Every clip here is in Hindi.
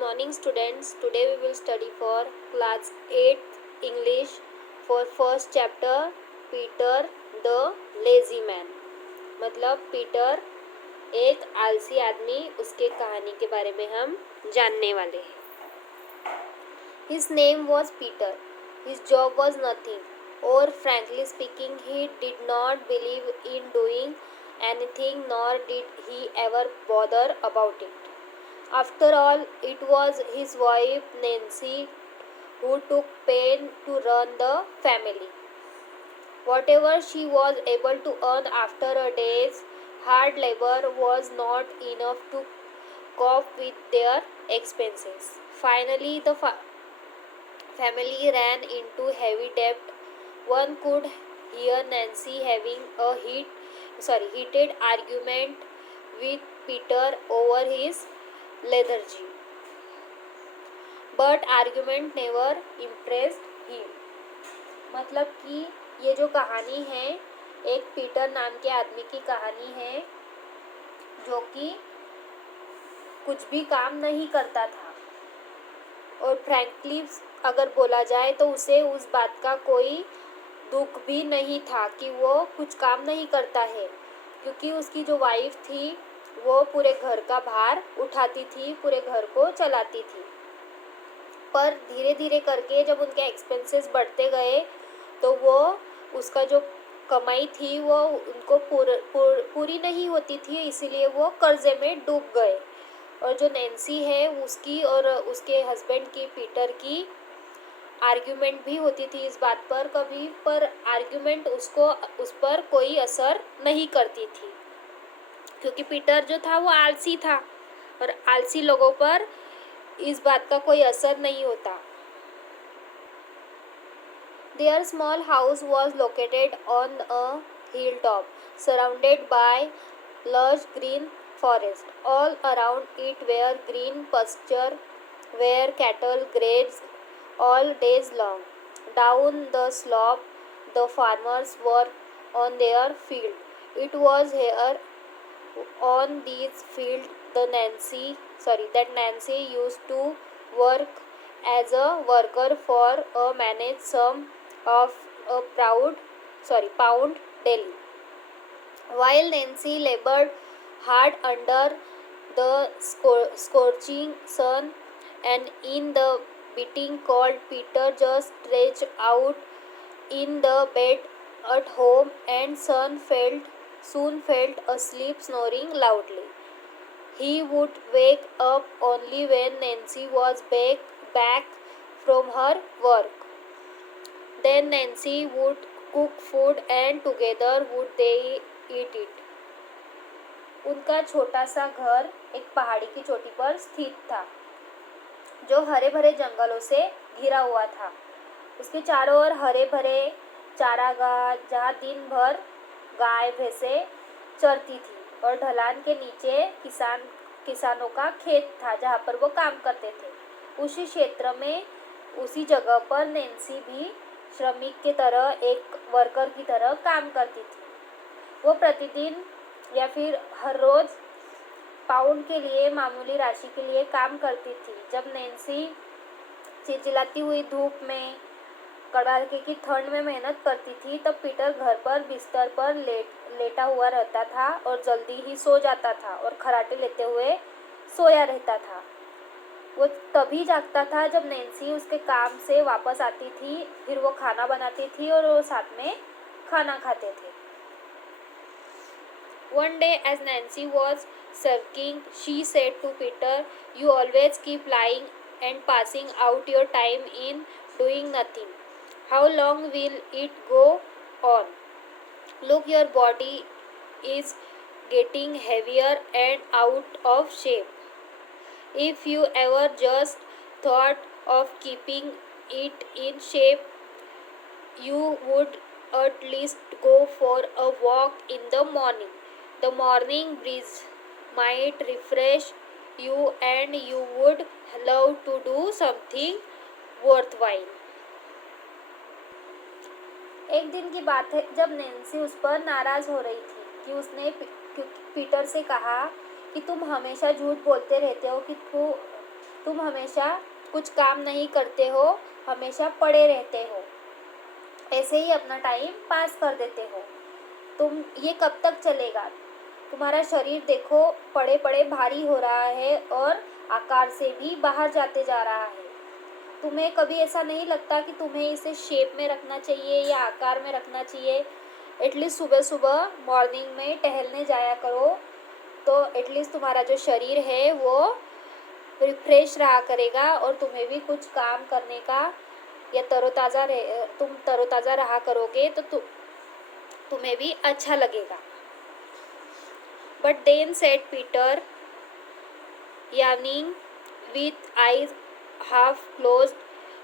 morning students. Today we will study for class 8 English for first chapter Peter the Lazy Man. मतलब पीटर एक आलसी आदमी, उसके कहानी के बारे में हम जानने वाले हैं. His name was Peter. His job was nothing, or frankly speaking, he did not believe in doing anything, nor did he ever bother about it. After all, it was his wife Nancy who took pain to run the family. Whatever she was able to earn after a day's hard labor was not enough to cope with their expenses. Finally, the family ran into heavy debt. One could hear Nancy having a heated argument with Peter over his lethargy. But argument never impressed him. मतलब कि ये जो कहानी है एक पीटर नाम के आदमी की कहानी है जो कि कुछ भी काम नहीं करता था, और फ्रैंकली अगर बोला जाए तो उसे उस बात का कोई दुख भी नहीं था कि वो कुछ काम नहीं करता है, क्योंकि उसकी जो वाइफ थी वो पूरे घर का भार उठाती थी, पूरे घर को चलाती थी. पर धीरे धीरे करके जब उनके एक्सपेंसेस बढ़ते गए तो वो उसका जो कमाई थी वो उनको पूरी नहीं होती थी, इसीलिए वो कर्जे में डूब गए. और जो नैन्सी है उसकी और उसके हस्बैंड की पीटर की आर्ग्यूमेंट भी होती थी इस बात पर कभी, पर आर्ग्यूमेंट उस पर कोई असर नहीं करती थी, क्योंकि पीटर जो था वो आलसी था और आलसी लोगों पर इस बात का कोई असर नहीं होता. Their small house was located on a hilltop, surrounded by lush green forest. All around it were green pasture where cattle grazed all days long. Down the slope, the farmers worked on their field. It was here on these fields that Nancy used to work as a worker for a managed sum of a pound daily. While Nancy labored hard under the scorching sun and in the beating cold, Peter just stretched out in the bed at home and soon fell asleep, snoring loudly. He would wake up only when Nancy was back from her work. Then Nancy would cook food and together would they eat it. उनका छोटा सा घर एक पहाड़ी की चोटी पर स्थित था जो हरे भरे जंगलों से घिरा हुआ था. उसके चारों ओर हरे भरे चारागाह जहाँ दिन भर गाय भैंसे चरती थी, और ढलान के नीचे किसानों का खेत था जहाँ पर वो काम करते थे. उसी क्षेत्र में उसी जगह पर नैन्सी भी श्रमिक की तरह एक वर्कर की तरह काम करती थी. वो प्रतिदिन या फिर हर रोज़ पाउंड के लिए मामूली राशि के लिए काम करती थी. जब नैन्सी चिलचिलाती हुई धूप में कड़ाके की ठंड में मेहनत करती थी तब पीटर घर पर बिस्तर पर लेटा हुआ रहता था और जल्दी ही सो जाता था और खराटे लेते हुए सोया रहता था. वो तभी जागता था जब नैन्सी उसके काम से वापस आती थी, फिर वो खाना बनाती थी और वो साथ में खाना खाते थे. One day as Nancy was sulking, she said to Peter, "You always keep lying and passing out your time in doing nothing. How long will it go on? Look, your body is getting heavier and out of shape. If you ever just thought of keeping it in shape, you would at least go for a walk in the morning. The morning breeze might refresh you and you would love to do something worthwhile." एक दिन की बात है जब नैन्सी उस पर नाराज़ हो रही थी कि उसने पीटर से कहा कि तुम हमेशा झूठ बोलते रहते हो कि तुम हमेशा कुछ काम नहीं करते हो, हमेशा पड़े रहते हो, ऐसे ही अपना टाइम पास कर देते हो। तुम ये कब तक चलेगा? तुम्हारा शरीर देखो पड़े पड़े भारी हो रहा है और आकार से भी बाहर जाते जा रहा है। तुम्हें कभी ऐसा नहीं लगता कि तुम्हें इसे शेप में रखना चाहिए या आकार में रखना चाहिए? एटलीस्ट सुबह सुबह मॉर्निंग में टहलने जाया करो, तो एटलीस्ट तुम्हारा जो शरीर है वो रिफ्रेश रहा करेगा और तुम्हें भी कुछ काम करने का या तुम तरोताज़ा रहा करोगे तो तुम्हें भी अच्छा लगेगा। But then said Peter, yawning with eyes half closed,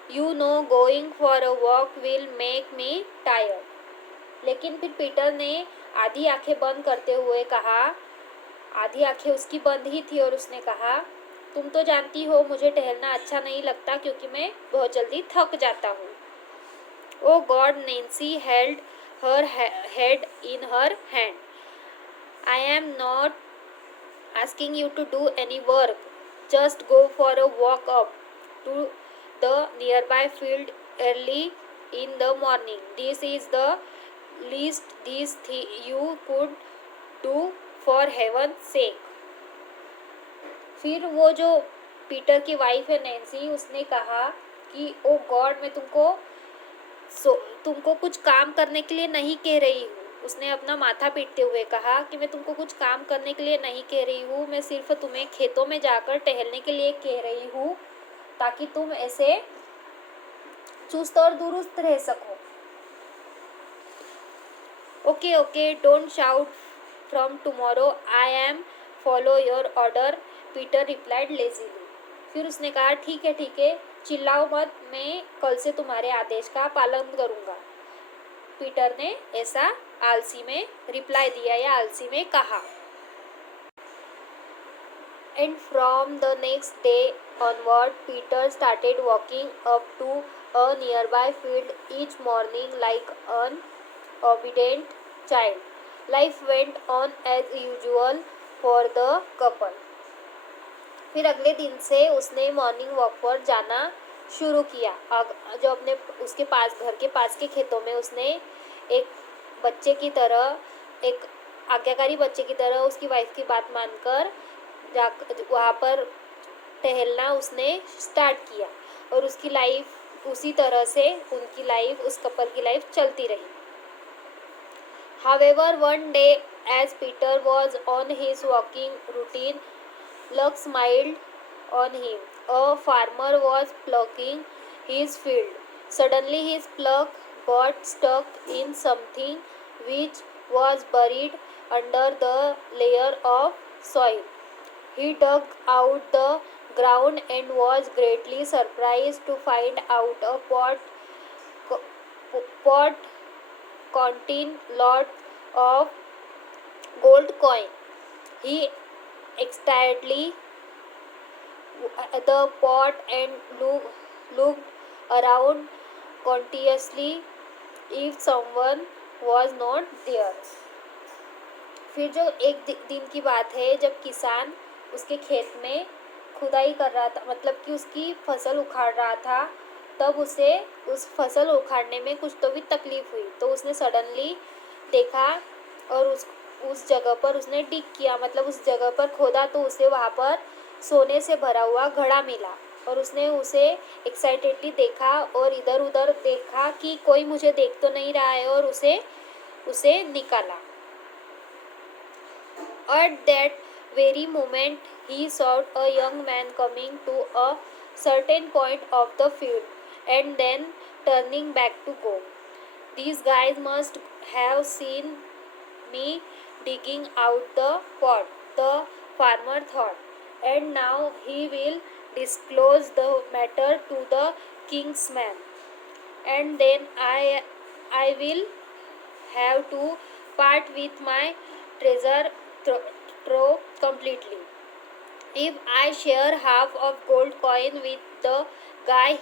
you know going for a walk will make me tired. लेकिन फिर पीटर ने आधी आंखें बंद करते हुए कहा, आधी आंखें उसकी बंद ही थी और उसने कहा, तुम तो जानती हो मुझे टहलना अच्छा नहीं लगता क्योंकि मैं बहुत जल्दी थक जाता हूँ। Oh God, Nancy held her head in her hand. I am not asking you to do any work. Just go for a walk up to the nearby field early in the morning. This is the least you could do for heaven's sake. फिर वो जो पीटर की वाइफ है नैन्सी, उसने कहा कि ओ गॉड, मैं तुमको कुछ काम करने के लिए नहीं कह रही हूँ। उसने अपना माथा पीटते हुए कहा कि मैं तुमको कुछ काम करने के लिए नहीं कह रही हूँ, मैं सिर्फ तुम्हें खेतों में जाकर टहलने के लिए कह रही हूँ ताकि तुम ऐसे चुस्त और दुरुस्त रह सको। Okay, don't shout from tomorrow, I am follow your order, Peter replied lazily. फिर उसने कहा ठीक है, चिल्लाओ मत, मैं कल से तुम्हारे आदेश का पालन करूँगा। पीटर ने ऐसा आलसी में रिप्लाई दिया या आलसी में कहा। And from the next day onward Peter started walking up to a nearby field each morning like an obedient child. Life went on as usual for the couple. फिर अगले दिन से उसने मॉर्निंग वॉक पर जाना शुरू किया। जो अपने उसके पास घर के पास के खेतों में उसने एक बच्चे की तरह, एक आज्ञाकारी बच्चे की तरह उसकी वाइफ की बात मानकर वहाँ पर टहलना उसने स्टार्ट किया और उसकी लाइफ उसी तरह से उनकी लाइफ, उस कपल की लाइफ चलती रही। However, one day as Peter was on his walking routine, luck smiled on him. A farmer was ploughing his field. Suddenly his plough got stuck in something which was buried under the layer of soil. He dug out the ground and was greatly surprised to find out a pot contain lot of gold coin. He excitedly the pot and looked around consciously if someone was not there. फिर जो एक दिन की बात है जब किसान उसके खेत में खुदाई कर रहा था, मतलब कि उसकी फसल उखाड़ रहा था, तब उसे उस फसल उखाड़ने में कुछ तो भी तकलीफ़ हुई। तो उसने सडनली देखा और उस जगह पर उसने डिग किया, मतलब उस जगह पर खोदा, तो उसे वहाँ पर सोने से भरा हुआ घड़ा मिला और उसने उसे एक्साइटेडली देखा और इधर उधर देखा कि कोई मुझे देख तो नहीं रहा है, और उसे निकाला। At that very moment he saw a young man coming to a certain point of the field and then turning back to go. These guys must have seen me digging out the pot, the farmer thought, and now he will disclose the matter to the king's man, and then I will have to part with my treasure trove completely. If I share half of gold coin with the guy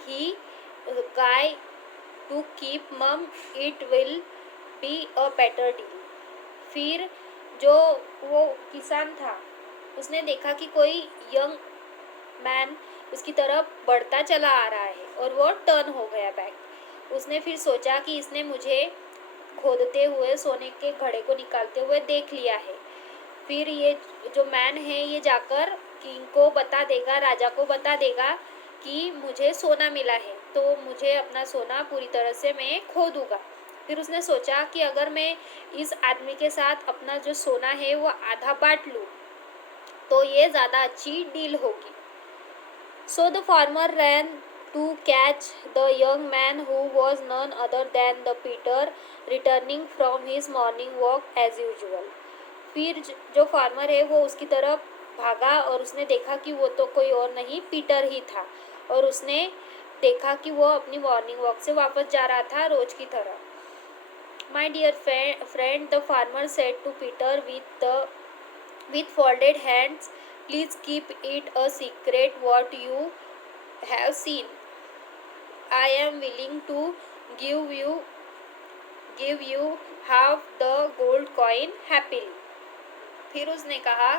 to keep mum, it will be a better deal. फिर जो वो किसान था उसने देखा कि कोई यंग मैन उसकी तरफ बढ़ता चला आ रहा है और वो टर्न हो गया बैक। उसने फिर सोचा कि इसने मुझे खोदते हुए सोने के घड़े को निकालते हुए देख लिया है। फिर ये जो मैन है ये जाकर किंग को बता देगा, राजा को बता देगा कि मुझे सोना मिला है, तो मुझे अपना सोना पूरी तरह से मैं खो दूँगा। फिर उसने सोचा कि अगर मैं इस आदमी के साथ अपना जो सोना है वो आधा बाँट लूँ तो ये ज़्यादा अच्छी डील होगी। So the farmer ran to catch the young man, who was none other than the Peter, returning from his morning walk as usual. फिर जो फार्मर है वो उसकी तरफ भागा और उसने देखा कि वो तो कोई और नहीं पीटर ही था, और उसने देखा कि वो अपनी मॉर्निंग वॉक से वापस जा रहा था रोज की तरह। My dear friend, the farmer said to Peter with folded hands, please keep it a secret what you have seen. I am willing to give you half the gold coin happily. फिर उसने कहा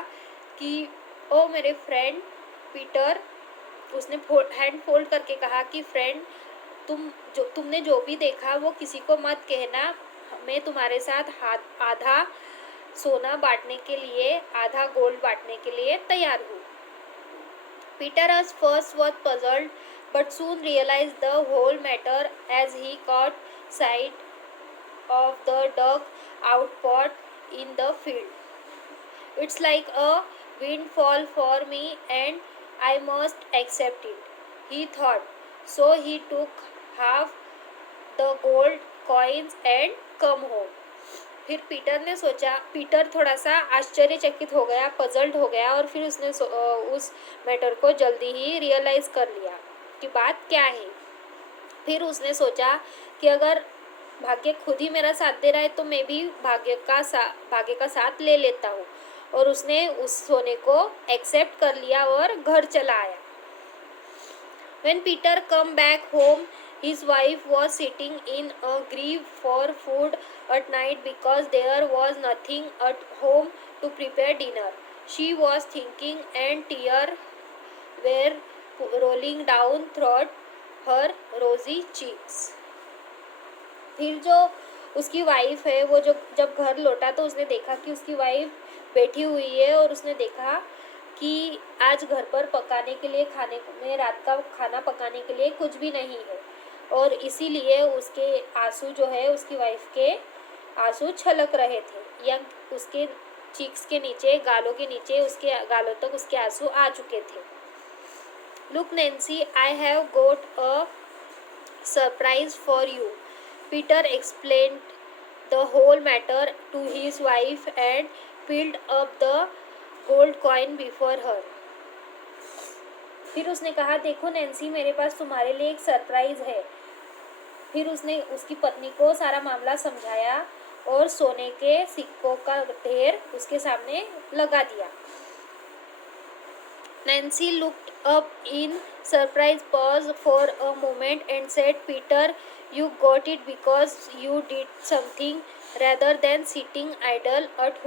कि ओ मेरे फ्रेंड पीटर, उसने हैंड फोल्ड करके कहा कि फ्रेंड, तुमने जो भी देखा वो किसी को मत कहना, मैं तुम्हारे साथ आधा सोना बांटने के लिए, आधा गोल्ड बांटने के लिए तैयार हूँ। Peter at first was puzzled but soon realized the whole matter as he caught sight of the dug out pot in the field. It's like a windfall for me and I must accept it, he thought. So he took half the gold coins and come home. फिर पीटर ने सोचा, पीटर थोड़ा सा आश्चर्यचकित हो गया, पजल्ड हो गया, और फिर उसने उस मैटर को जल्दी ही रियलाइज़ कर लिया कि बात क्या है। फिर उसने सोचा कि अगर भाग्य खुद ही मेरा साथ दे रहा है तो मैं भी भाग्य का साथ ले लेता हूँ, और उसने उस सोने को एक्सेप्ट कर लिया और घर चला आया। When Peter come back home, his wife was sitting in a grief for food at night because there was nothing at home to prepare dinner. She was thinking and tears were rolling down through her rosy cheeks. फिर जो उसकी वाइफ है वो जब घर लौटा तो उसने देखा कि उसकी वाइफ बैठी हुई है, और उसने देखा कि आज घर पर पकाने के लिए, खाने में रात का खाना पकाने के लिए कुछ भी नहीं है, और इसीलिए उसके आंसू जो है, उसकी वाइफ के आंसू छलक रहे थे, या उसके चीक्स के नीचे, गालों के नीचे, उसके गालों तक उसके आंसू आ चुके थे। Look Nancy, I have got a surprise for you. Peter explained the whole matter to his wife and filled up the gold coin before her. फिर उसने कहा, देखो नैन्सी, मेरे पास तुम्हारे लिए एक सरप्राइज है। फिर उसने उसकी पत्नी को सारा मामला समझाया और सोने के सिक्कों का ढेर उसके सामने लगा दिया। Nancy looked up in surprise, paused for a moment and said, Peter, you got it because you did something rather than sitting idle at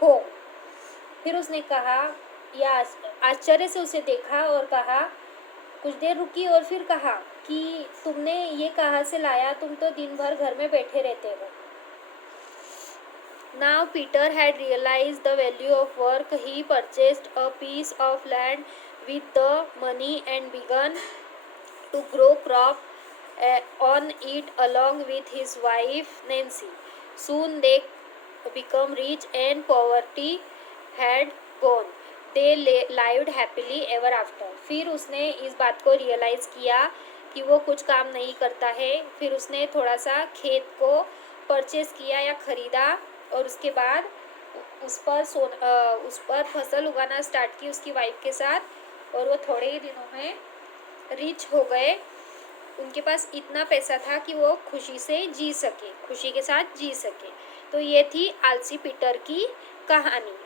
home. फिर उसने कहा, या आश्चर्य से उसे देखा और कहा, कुछ देर रुकी और फिर कहा कि तुमने ये कहाँ से लाया, तुम तो दिन भर घर में बैठे रहते हो। Now Peter had realized the value of work. He purchased a piece of land with the money and began to grow crop on it along with his wife Nancy. Soon they become rich and poverty had gone. They lived happily ever after. फिर उसने इस बात को रियलाइज़ किया कि वो कुछ काम नहीं करता है। फिर उसने थोड़ा सा खेत को परचेस किया या ख़रीदा, और उसके बाद उस पर फसल उगाना स्टार्ट की उसकी वाइफ के साथ, और वो थोड़े ही दिनों में रिच हो गए। उनके पास इतना पैसा था कि वो खुशी के साथ जी सके। तो ये थी आलसी पीटर की कहानी।